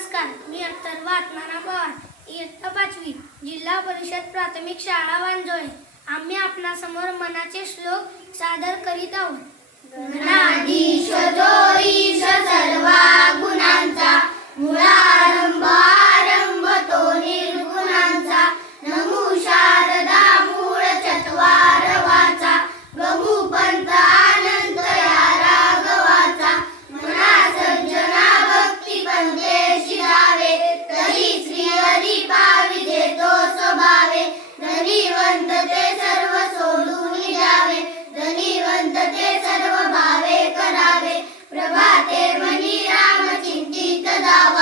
नमस्कार, मी अथर्व आत्माना पवार, इयत्ता 5वी, जिल्हा परिषद प्राथमिक शाळा वांजोळे. आम्ही आपणासमोर मनाचे श्लोक सादर करीत आहोत. गणाधीश जो ईश सर्वा गुणांचा, मूळारंभ आरंभ तो निर्गुणांचा. नमो शारदा मूळ चत्वारवाचा, गमुपंत आनंद या राघवाचा. मना सज्जना भक्ती पंथेशी जावे, तरी श्री हरी पाविजे तो स्वभावे. धनीवंत ते सर्व सोडून जावे, धनीवंत ते सर्व भावे करावे. प्रभाते मनी राम चिंतित जावा.